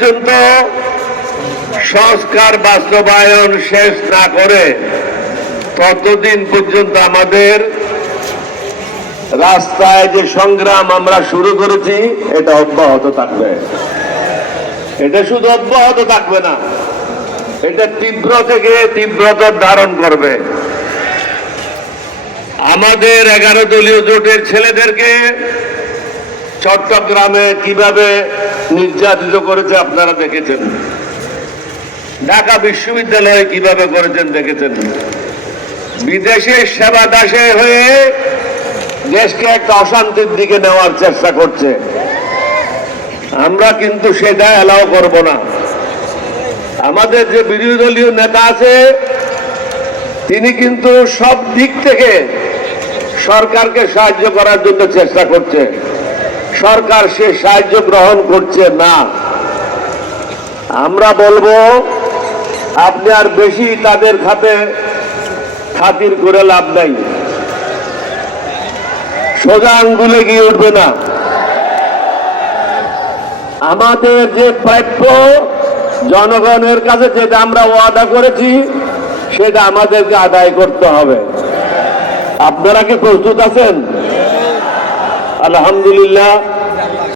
পর্যন্ত সংস্কার বাস্তবায়ন শেষ না করে ততদিন পর্যন্ত আমাদের রাস্তায় যে সংগ্রাম আমরা শুরু করেছি এটা অব্যাহত থাকবে। এটা শুধু অব্যাহত থাকবে না, এটা তীব্র থেকে তীব্রতার ধারণ করবে। আমাদের 11 দলীয় জোটের ছেলেদেরকে চট্টগ্রামে কিভাবে নির্যাতিত করেছে আপনারা দেখেছেন, ঢাকা বিশ্ববিদ্যালয়ে কিভাবে করেছেন দেখেছেন। বিদেশে সেবা দাসে হয়ে দেশকে একটা অশান্তির দিকে নেওয়ার চেষ্টা করছে। আমরা কিন্তু সেটা এলাও করব না। আমাদের যে বিরোধী দলীয় নেতা আছে তিনি কিন্তু সব দিক থেকে সরকারকে সাহায্য করার জন্য চেষ্টা করছে, সরকার সে সাহায্য গ্রহণ করছে না। আমরা বলবো আপনি আর বেশি তাদের খাতির করে লাভ নাই, সোজা আঙ্গুলে গিয়ে উঠবে না। আমাদের যে প্রাপ্য জনগণের কাছে যেটা আমরা ওয়াদা করেছি সেটা আমাদেরকে আদায় করতে হবে। আপনারা কি প্রস্তুত আছেন? আলহামদুলিল্লাহ।